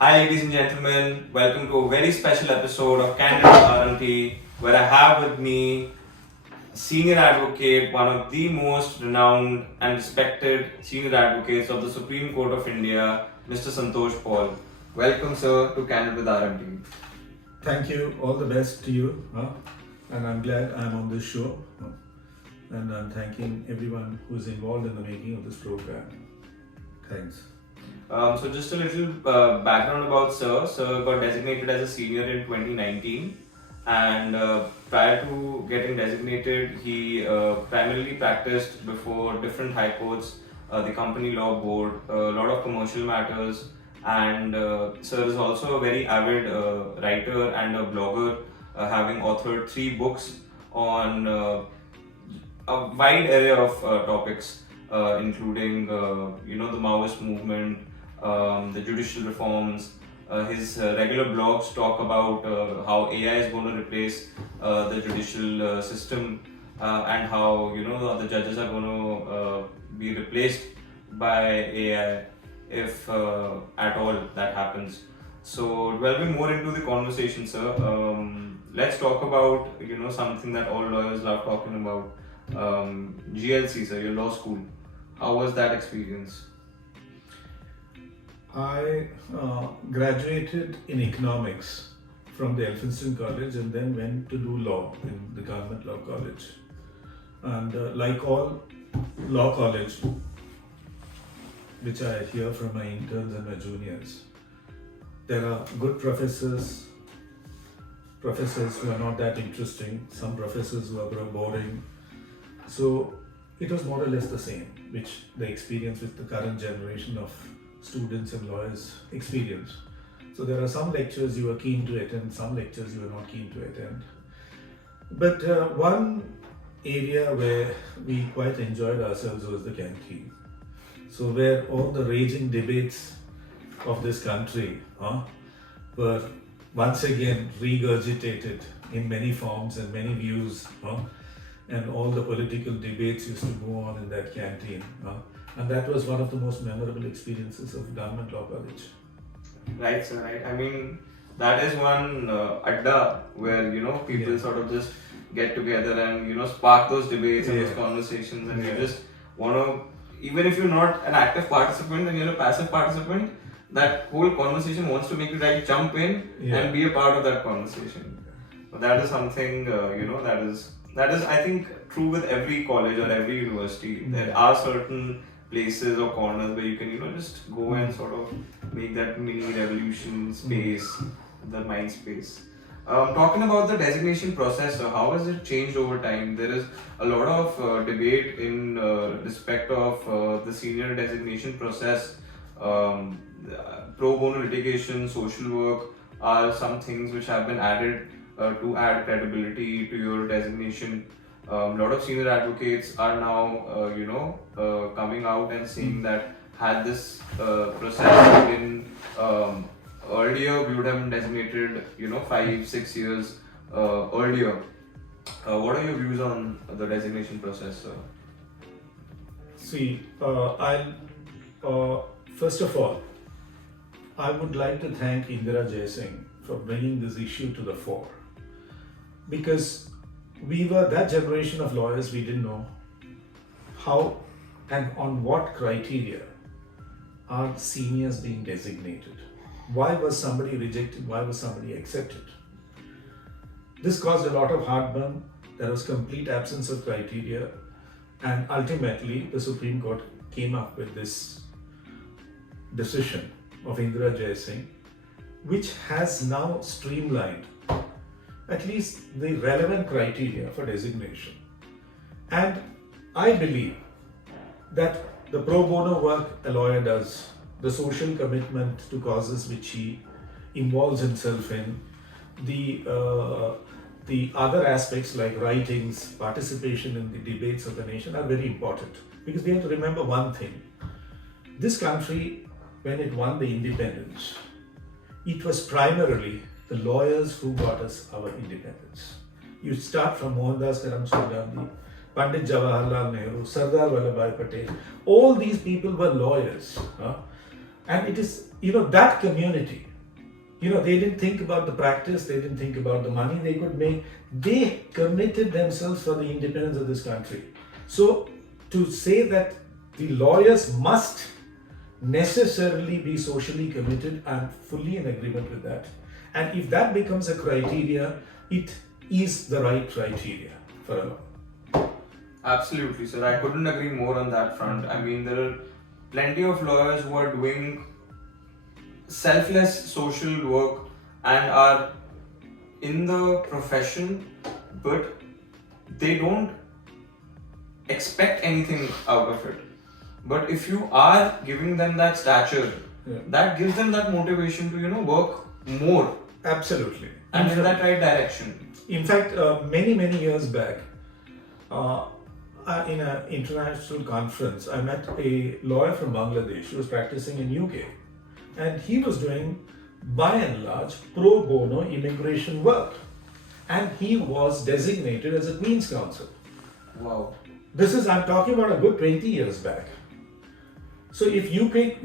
Hi, ladies and gentlemen. Welcome to a very special episode of Candid RMT, where I have with me a senior advocate, one of the most renowned and respected senior advocates of the Supreme Court of India, Mr. Santosh Paul. Welcome, sir, to Candid with RMT. Thank you. All the best to you. And I'm glad I'm on this show. And I'm thanking everyone who is involved in the making of this program. Thanks. So just a little background about Sir. Sir got designated as a senior in 2019, and prior to getting designated, he primarily practiced before different high courts, the company law board, a lot of commercial matters, and Sir is also a very avid writer and a blogger, having authored 3 books on a wide area of topics, including the Maoist movement, the judicial reforms. His regular blogs talk about how AI is going to replace the judicial system, and how the judges are going to be replaced by AI if at all that happens. So delving more into the conversation, sir, let's talk about something that all lawyers love talking about. GLC, sir, your law school. How was that experience? I graduated in economics from the Elphinstone College and then went to do law in the Government Law College. And like all law college, which I hear from my interns and my juniors, there are good professors who are not that interesting, some professors who are boring. So it was more or less the same, which the experience with the current generation of students and lawyers experience. So there are some lectures you were keen to attend, some lectures you were not keen to attend. But one area where we quite enjoyed ourselves was the canteen. So where all the raging debates of this country were once again regurgitated in many forms and many views. And all the political debates used to go on in that canteen. And that was one of the most memorable experiences of Government Law College. Right, sir, right. I mean, that is one adda where, people sort of just get together and, spark those debates and those conversations, and you just want to, even if you're not an active participant and you're a passive participant, that whole conversation wants to make you try to jump in and be a part of that conversation. But that is something, that is, I think, true with every college or every university. There are certain places or corners where you can, just go and sort of make that mini revolution space, the mind space. Talking about the designation process, how has it changed over time? There is a lot of debate in respect of the senior designation process. Pro bono litigation, social work are some things which have been added to add credibility to your designation. A lot of senior advocates are now, coming out and saying that had this process been earlier, we would have been designated, 5-6 years earlier. What are your views on the designation process, sir? See, first of all, I would like to thank Indira Jaising for bringing this issue to the fore. Because we were that generation of lawyers, we didn't know how and on what criteria are seniors being designated. Why was somebody rejected? Why was somebody accepted? This caused a lot of heartburn. There was complete absence of criteria, and ultimately the Supreme Court came up with this decision of Indira Jaising, which has now streamlined at least the relevant criteria for designation. And I believe that the pro bono work a lawyer does, the social commitment to causes which he involves himself in, the other aspects like writings, participation in the debates of the nation are very important. Because we have to remember one thing. This country, when it won the independence, it was primarily the lawyers who got us our independence. You start from Mohandas Karamchand Gandhi, Pandit Jawaharlal Nehru, Sardar Vallabhbhai Patel. All these people were lawyers. And it is, that community They didn't think about the practice, they didn't think about the money they could make. They committed themselves for the independence of this country. So to say that the lawyers must necessarily be socially committed, I'm fully in agreement with that. And if that becomes a criteria, it is the right criteria for a law. Absolutely, sir. I couldn't agree more on that front. I mean, there are plenty of lawyers who are doing selfless social work and are in the profession, but they don't expect anything out of it. But if you are giving them that stature, that gives them that motivation to work more. Absolutely. And in that right direction. In fact, many years back, in an international conference, I met a lawyer from Bangladesh who was practicing in UK, and he was doing, by and large, pro bono immigration work, and he was designated as a Queen's Counsel. Wow. I'm talking about a good 20 years back. So if UK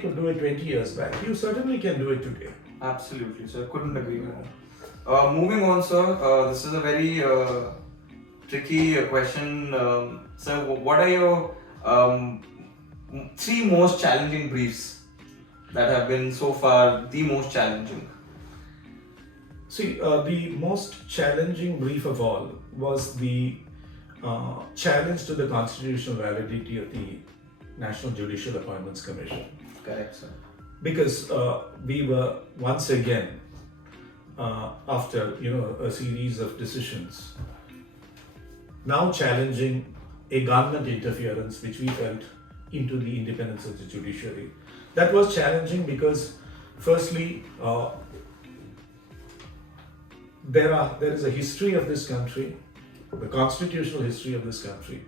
could do it 20 years back, you certainly can do it today. Absolutely, sir. Couldn't agree more. Moving on, sir. This is a very tricky question. Sir, what are your 3 most challenging briefs that have been so far the most challenging? See, the most challenging brief of all was the challenge to the constitutional validity of the National Judicial Appointments Commission. Correct, sir. Because we were once again, after a series of decisions, now challenging a government interference which we felt into the independence of the judiciary. That was challenging because, firstly, there is a history of this country, the constitutional history of this country.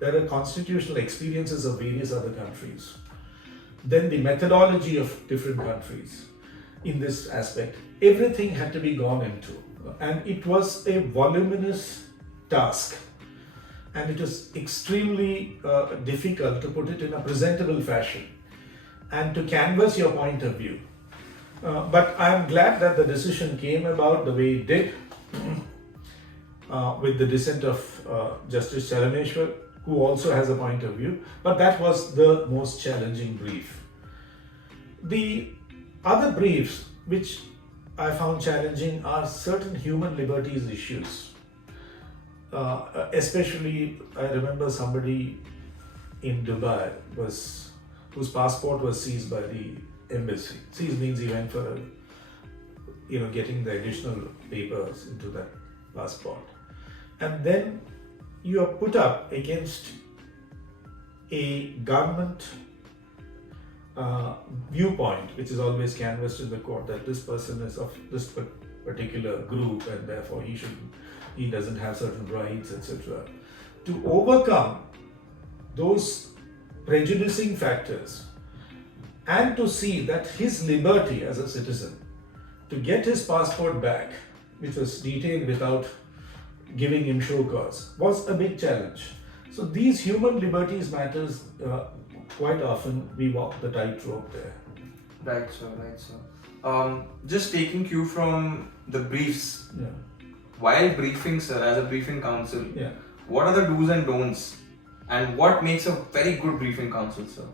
There are constitutional experiences of various other countries. Then the methodology of different countries in this aspect. Everything had to be gone into. And it was a voluminous task. And it was extremely difficult to put it in a presentable fashion and to canvass your point of view. But I am glad that the decision came about the way it did, with the dissent of Justice Charameshwar, who also has a point of view. But that was the most challenging brief. The other briefs which I found challenging are certain human liberties issues. Especially, I remember somebody in Dubai whose passport was seized by the embassy. Seized means he went for getting the additional papers into that passport. And then you are put up against a government viewpoint, which is always canvassed in the court, that this person is of this particular group and therefore he doesn't have certain rights, etc. To overcome those prejudicing factors and to see that his liberty as a citizen to get his passport back, which was detained without giving him show cause, was a big challenge. So these human liberties matters, quite often we walk the tightrope there. Right, sir. Just taking cue from the briefs. Yeah. While briefing, sir, as a briefing counsel, Yeah. what are the do's and don'ts? And what makes a very good briefing counsel, sir?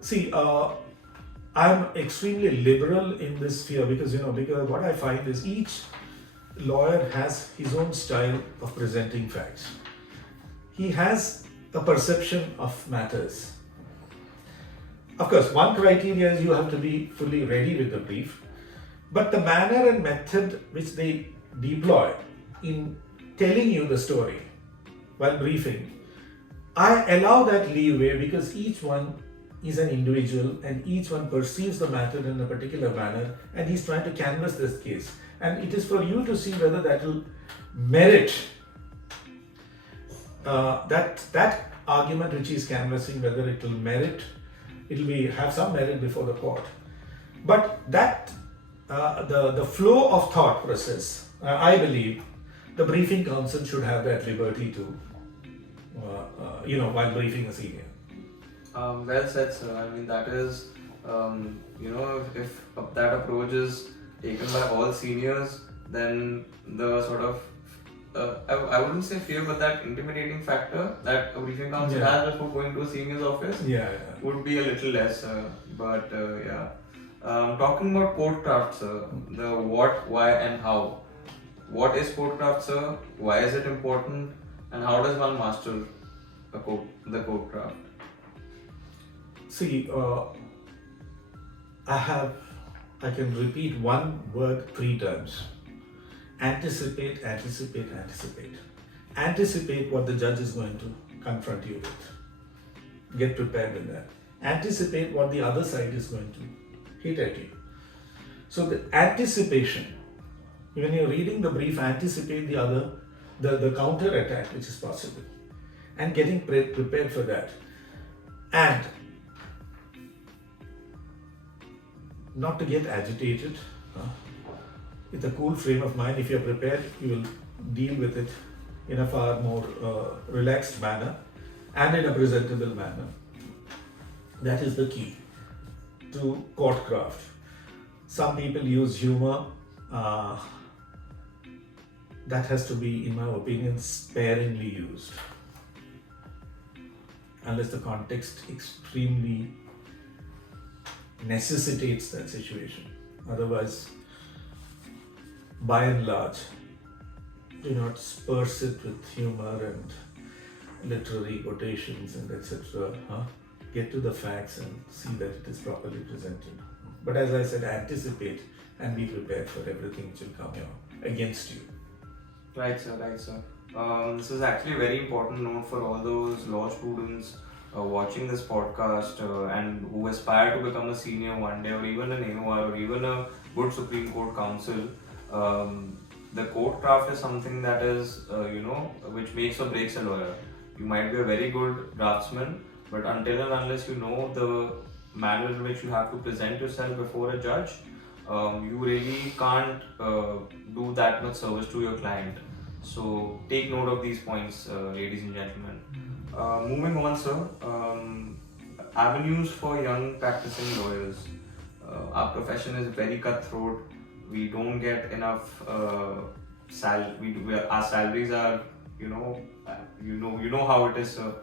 See, I'm extremely liberal in this sphere because what I find is each lawyer has his own style of presenting facts. He has a perception of matters. Of course, one criteria is you have to be fully ready with the brief, but the manner and method which they deploy in telling you the story while briefing, I allow that leeway because each one is an individual and each one perceives the matter in a particular manner and he's trying to canvass this case. And it is for you to see whether that will merit that argument which he's canvassing, whether it will have some merit before the court. But that the flow of thought process, I believe the briefing counsel should have that liberty to, while briefing a senior. Well said, sir. I mean, that is if that approach is taken by all seniors, then the sort of I wouldn't say fear, but that intimidating factor that a briefing counsel has before going to a senior's office would be a little less. Yeah. Talking about code craft, sir, the what, why, and how. What is code craft, sir? Why is it important? And how does one master the code craft? See, I can repeat one word 3 times. Anticipate, anticipate, anticipate. Anticipate what the judge is going to confront you with. Get prepared with that. Anticipate what the other side is going to hit at you. So the anticipation, when you're reading the brief, anticipate the counter attack which is possible, and getting prepared for that. And not to get agitated, with a cool frame of mind. If you're prepared, you will deal with it in a far more relaxed manner and in a presentable manner. That is the key to court craft. Some people use humor. That has to be, in my opinion, sparingly used, unless the context extremely necessitates that situation. Otherwise, by and large, do not spurse it with humor and literary quotations and etc. Get to the facts and see that it is properly presented. But as I said, anticipate and be prepared for everything which will come against you. Right, sir. This is actually a very important note for all those law students watching this podcast and who aspire to become a senior one day, or even an AOR, or even a good Supreme Court counsel. The code craft is something that is, which makes or breaks a lawyer. You might be a very good draftsman, but until and unless you know the manner in which you have to present yourself before a judge, you really can't do that much service to your client. So take note of these points, ladies and gentlemen. Moving on, sir. Avenues for young practicing lawyers. Our profession is very cutthroat. We don't get enough our salaries are, you know how it is, sir.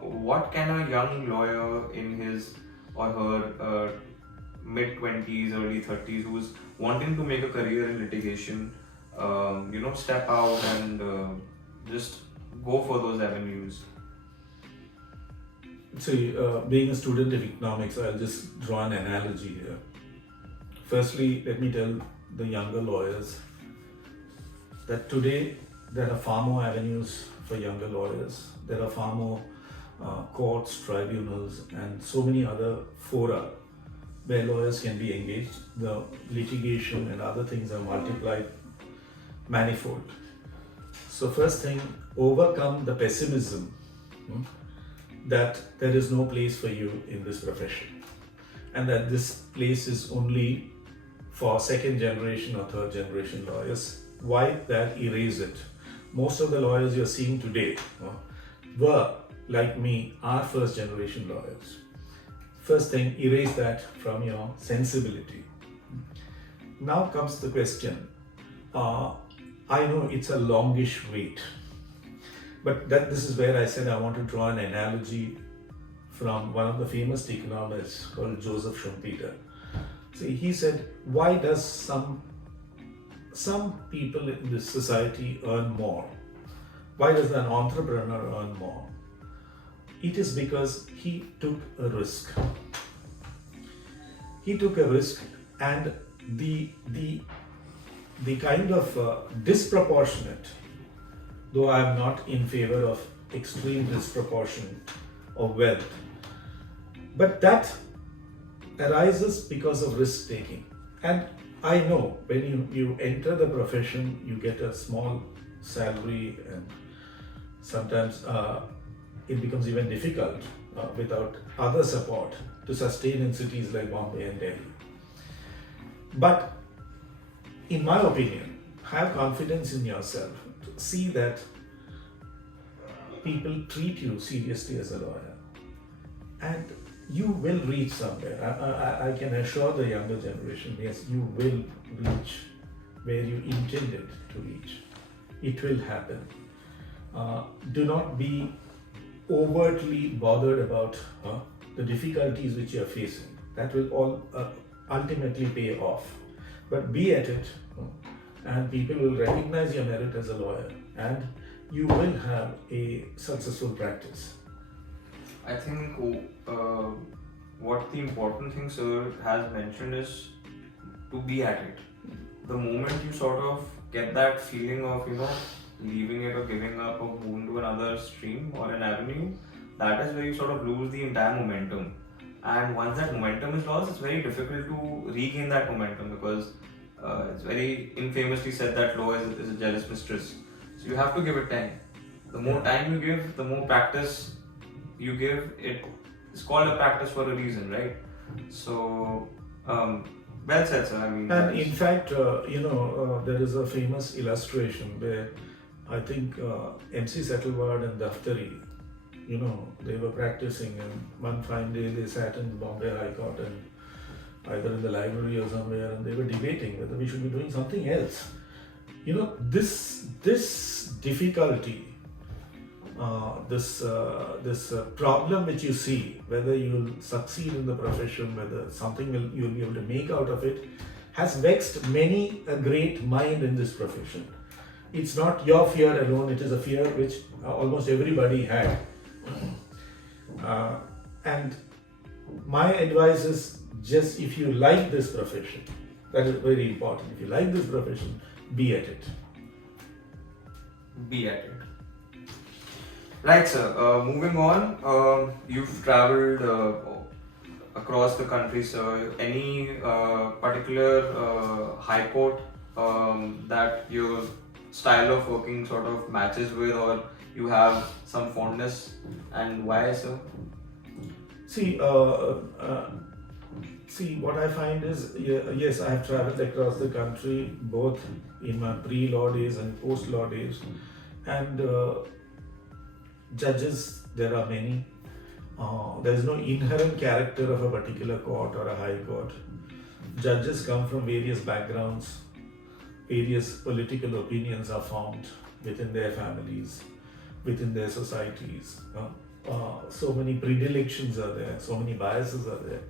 What can a young lawyer in his or her mid-20s, early 30s, who's wanting to make a career in litigation, step out and just go for those avenues? See, being a student of economics, I'll just draw an analogy here. Firstly, let me tell the younger lawyers that today there are far more avenues for younger lawyers. There are far more courts, tribunals, and so many other fora where lawyers can be engaged. The litigation and other things are multiplied manifold. So first thing, overcome the pessimism that there is no place for you in this profession, and that this place is only for second generation or third generation lawyers. Why that? Erase it. Most of the lawyers you're seeing today were, like me, are first generation lawyers. First thing, erase that from your sensibility. Now comes the question. I know it's a longish wait, but this is where I said I want to draw an analogy from one of the famous economists called Joseph Schumpeter. See, he said, why does some people in this society earn more? Why does an entrepreneur earn more? It is because he took a risk. He took a risk, and the kind of disproportionate, though I am not in favor of extreme disproportion of wealth, but that arises because of risk taking. And I know when you enter the profession, you get a small salary, and sometimes it becomes even difficult without other support to sustain in cities like Bombay and Delhi. But in my opinion, have confidence in yourself. See that people treat you seriously as a lawyer, and you will reach somewhere. I can assure the younger generation, yes, you will reach where you intended to reach. It will happen. Do not be overtly bothered about the difficulties which you are facing. That will all ultimately pay off. But be at it, and people will recognize your merit as a lawyer, and you will have a successful practice. I think what the important thing sir has mentioned is to be at it. The moment you sort of get that feeling of, leaving it or giving up or moving to another stream or an avenue, that is where you sort of lose the entire momentum. And once that momentum is lost, it's very difficult to regain that momentum, because it's very infamously said that law is a jealous mistress. So you have to give it time. The more time you give, the more practice you give. It's called a practice for a reason, right? So, well said, sir. I mean, and in fact, there is a famous illustration where I think MC Settleward and Daftari, they were practicing, and one fine day they sat in Bombay High Court, and either in the library or somewhere, and they were debating whether we should be doing something else. This difficulty, this problem which you see, whether you will succeed in the profession, whether something you'll be able to make out of it, has vexed many a great mind in this profession. It's not your fear alone, it is a fear which almost everybody had. And my advice is, just if you like this profession, that is very important. If you like this profession, be at it. Be at it. Right, sir. Moving on, you've traveled across the country, sir. Any particular high court that your style of working sort of matches with, or you have some fondness, and why, sir? See, what I find is, yes, I have traveled across the country, both in my pre-law days and post-law days, and judges, there are many. There is no inherent character of a particular court or a high court. Judges come from various backgrounds, various political opinions are formed within their families, within their societies. So many predilections are there, so many biases are there.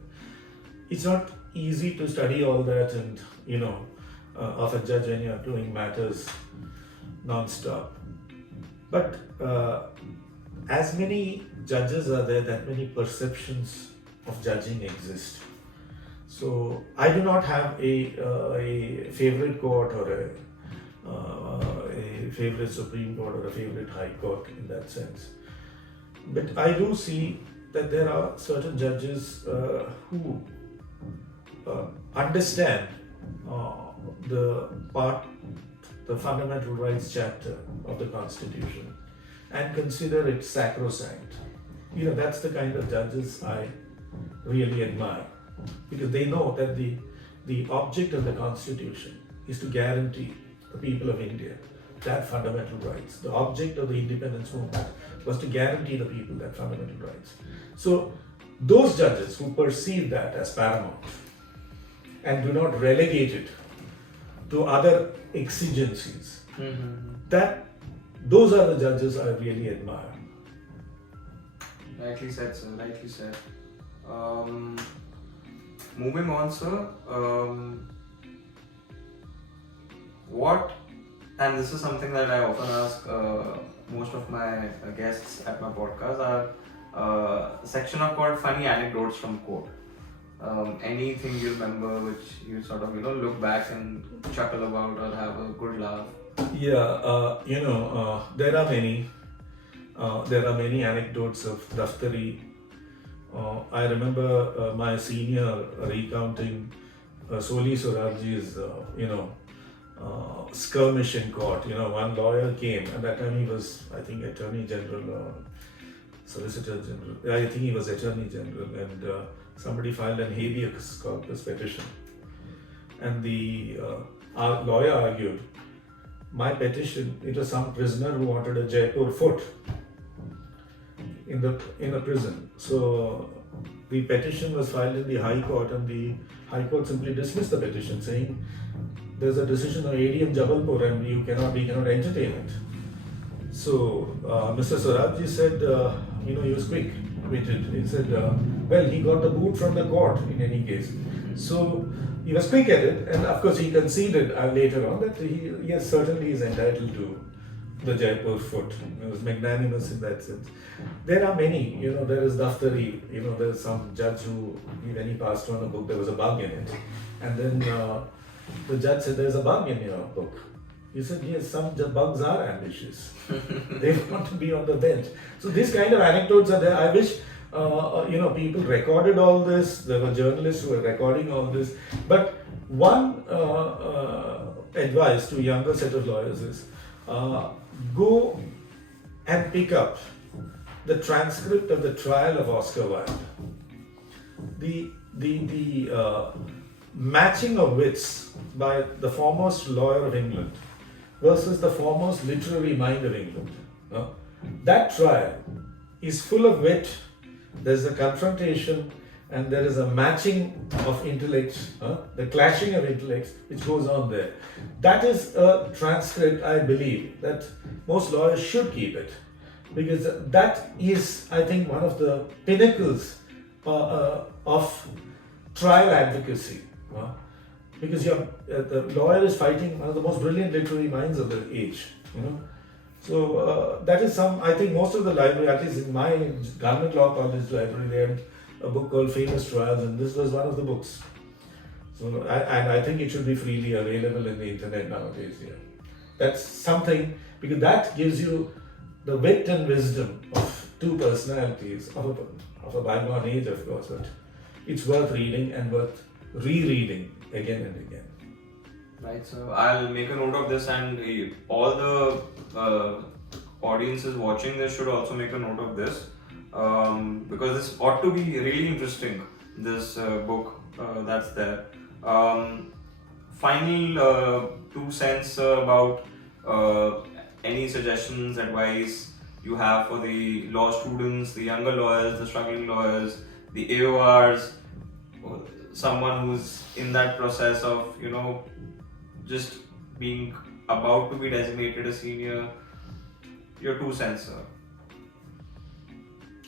It's not easy to study all that and, of a judge when you're doing matters non-stop. But as many judges are there, that many perceptions of judging exist. So I do not have a favorite court or a favorite Supreme Court or a favorite High Court in that sense. But I do see that there are certain judges who understand the fundamental rights chapter of the Constitution and consider it sacrosanct. That's the kind of judges I really admire, because they know that the object of the Constitution is to guarantee the people of India that fundamental rights. The object of the independence movement was to guarantee the people that fundamental rights. So those judges who perceive that as paramount and do not relegate it to other exigencies, those are the judges I really admire. Rightly said, sir. Rightly said. Moving on, sir. And this is something that I often ask most of my guests at my podcast, are a section of called funny anecdotes from court. Anything you remember which you sort of look back and chuckle about or have a good laugh? Yeah, there are many. There are many anecdotes of Daftari. I remember my senior recounting Soli Surajji's, skirmish in court. One lawyer came, and that time he was, I think, Attorney General, Solicitor General. I think he was Attorney General, and somebody filed an habeas corpus petition. And our lawyer argued, my petition, it was some prisoner who wanted a Jaipur fort in a prison. So The petition was filed in the High Court, and the High Court simply dismissed the petition, saying there's a decision on ADM Jabalpur and we cannot entertain it. So Mr. Swarajji said, he was quick witted. He said, well, he got the boot from the court in any case. So he was quick at it, and of course he conceded later on that yes, certainly is entitled to the Jaipur foot. He was magnanimous in that sense. There are many, there is Daftari, there is some judge who, when he passed on a book, there was a bug in it. And then the judge said, there's a bug in your book. He said, yes, some bugs are ambitious. They want to be on the bench. So these kind of anecdotes are there. I wish, people recorded all this. There were journalists who were recording all this. But one advice to younger set of lawyers is, go and pick up the transcript of the trial of Oscar Wilde. The matching of wits by the foremost lawyer of England versus the foremost literary mind of England. That trial is full of wit. There's a confrontation and there is a matching of intellects, the clashing of intellects which goes on there. That is a transcript, I believe, that most lawyers should keep it, because that is, I think, one of the pinnacles of trial advocacy. Because the lawyer is fighting one of the most brilliant literary minds of the age. So that is I think most of the library, at least in my Government Law College library, they had a book called Famous Trials, and this was one of the books. So, and I think it should be freely available in the internet nowadays. Yeah. That's something, because that gives you the wit and wisdom of two personalities of a bygone age, of course, but it's worth reading and worth rereading again and again. Right, so I'll make a note of this, and all the audiences watching this should also make a note of this, because this ought to be really interesting, this book that's there. Final 2 cents about any suggestions, advice you have for the law students, the younger lawyers, the struggling lawyers, the AORs, someone who's in that process of, just being about to be designated a senior. Your 2 cents, sir.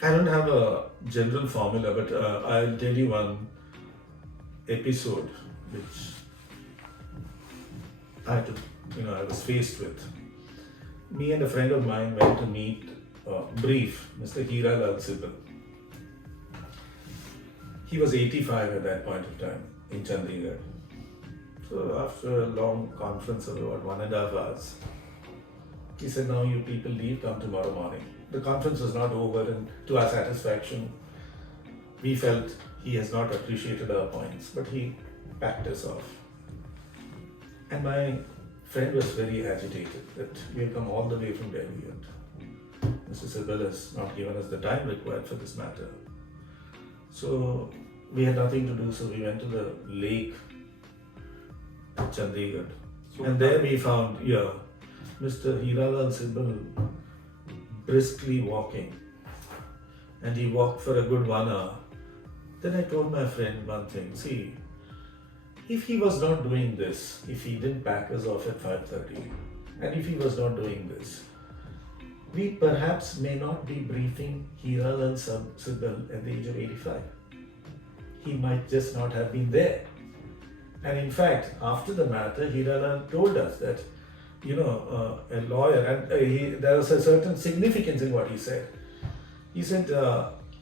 I don't have a general formula, but I'll tell you one episode which I was faced with. Me and a friend of mine went to meet brief Mr. Hiralal Sibal. He was 85 at that point of time in Chandigarh. So after a long conference of about 1.5 hours, he said, now you people leave, come tomorrow morning. The conference was not over, and to our satisfaction, we felt he has not appreciated our points, but he packed us off. And my friend was very agitated that we have come all the way from Delhi and Mr. Sibal has not given us the time required for this matter. So we had nothing to do, so we went to the lake at Chandigarh. And there we found, Mr. Hiralal Sibal briskly walking. And he walked for a good 1 hour. Then I told my friend one thing, see, if he was not doing this, if he didn't pack us off at 5:30, and if he was not doing this, we perhaps may not be briefing Hiralal Sibal at the age of 85. He might just not have been there. And in fact, after the matter, Hiralal told us that, a lawyer, and there was a certain significance in what he said. He said,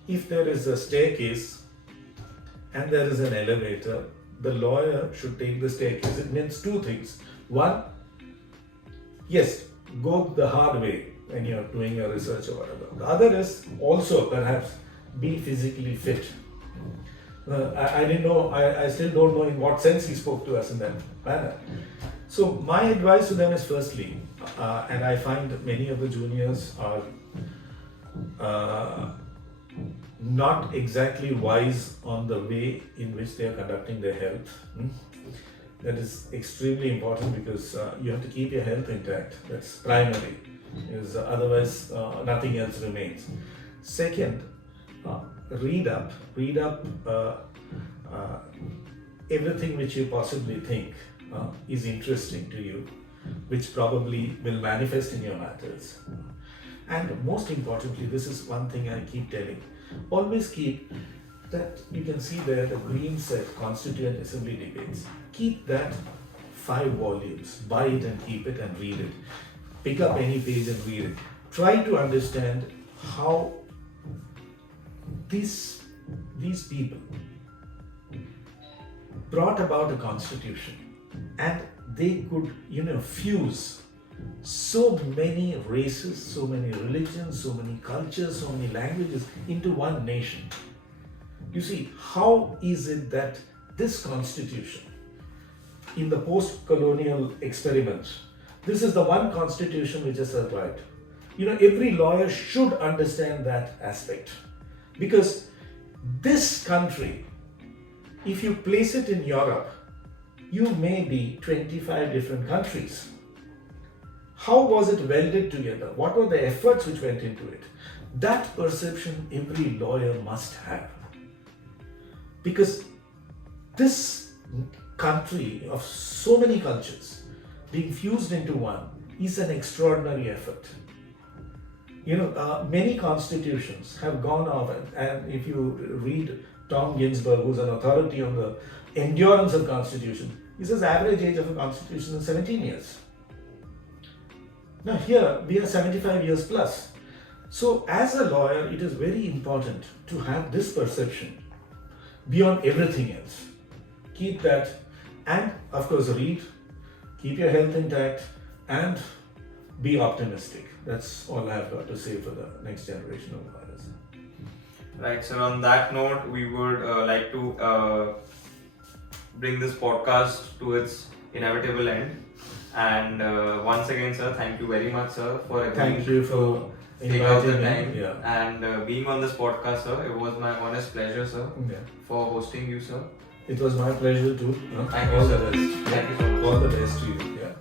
if there is a staircase and there is an elevator, the lawyer should take the staircase. It means 2 things. One, yes, go the hard way when you're doing your research or whatever. The other is also perhaps be physically fit. I didn't know, I still don't know in what sense he spoke to us in that manner. So my advice to them is, firstly, and I find that many of the juniors are not exactly wise on the way in which they are conducting their health. That is extremely important, because you have to keep your health intact. That's primary, because otherwise nothing else remains. Second, read up everything which you possibly think is interesting to you, which probably will manifest in your matters. And most importantly, this is one thing I keep telling, always keep that, you can see there the green set Constituent Assembly debates, keep that 5 volumes, buy it and keep it and read it. Pick up any page and read it. Try to understand how these people brought about a constitution, and they could, fuse so many races, so many religions, so many cultures, so many languages into one nation. You see, how is it that this constitution, in the post-colonial experiment, this is the one constitution which has survived. Every lawyer should understand that aspect, because this country, if you place it in Europe, you may be 25 different countries. How was it welded together? What were the efforts which went into it? That perception every lawyer must have. Because this country of so many cultures being fused into one is an extraordinary effort. Many constitutions have gone off, and if you read Tom Ginsburg, who's an authority on the endurance of constitution, he says average age of a constitution is 17 years. Now here we are 75 years plus. So as a lawyer, it is very important to have this perception beyond everything else. Keep that, and of course read, keep your health intact, and be optimistic. That's all I've got to say for the next generation of lawyers. Right, so on that note, we would like to bring this podcast to its inevitable end. And once again, sir, thank you very much, sir, for Thank you for taking out the inviting me. time and being on this podcast, sir. It was my honest pleasure, sir, for hosting you, sir. It was my pleasure too. Thank you, All sir. the best. Thank you so much. All the best to you. Yeah.